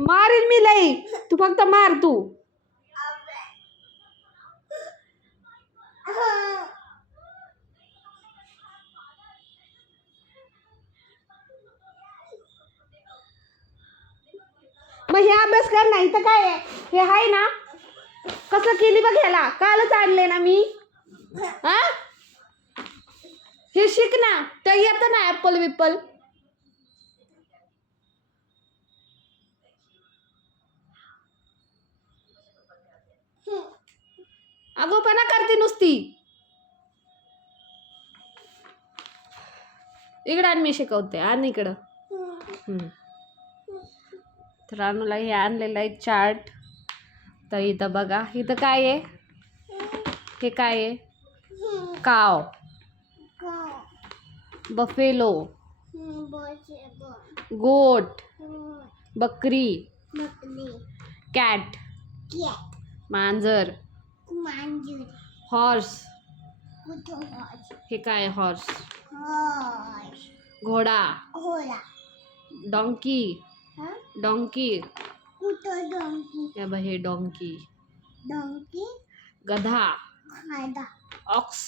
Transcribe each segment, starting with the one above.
मारीन मी लई. तू फक्त मार तू. मग हे अभ्यास कर नाही तर काय आहे? हे आहे ना, कसं केली बघ ह्याला. कालच आणले ना मी. हा, हे शिक ना. तर येतं ना ऍपल विप्पल. अगोपणा करते नुसती. इकडं आणि मी शिकवते. आण इकडं. तर अनुला हे आणलेलं आहे चार्ट. तर इथं बघा, इथं काय आहे? हे काय आहे? काव, बफेलो, गोट, बकरी, कॅट, मांजर, हॉर्स. हे काय? हॉर्स. घोडा, डॉंकी, डॉंकी. हे डॉंकी. गधा, ऑक्स,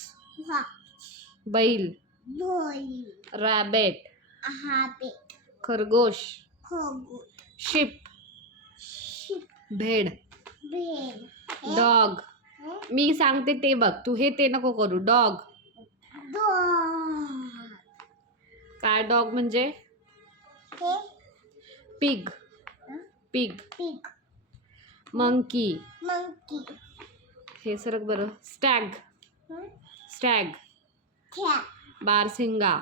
बैल, रॅबिट, खरगोश, शिप, भेड, डॉग. मी सांगते ते बघ, तू हे ते नको करू. डॉग. काय डॉग म्हणजे? Pig, pig. मंकी. हे सरक बरं. Stag, stag. बारसिंगा,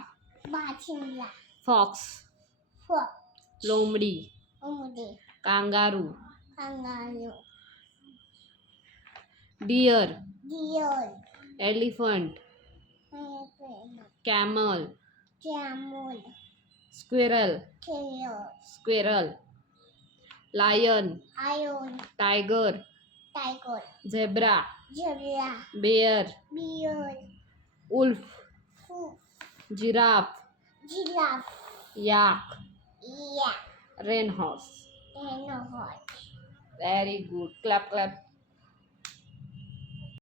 फॉक्स, लोमडी, kangaroo, deer, elephant, camel, squirrel, squirrel, lion, tiger, zebra, bear, wolf, giraffe, yak, rein horse. Very good. Clap clap.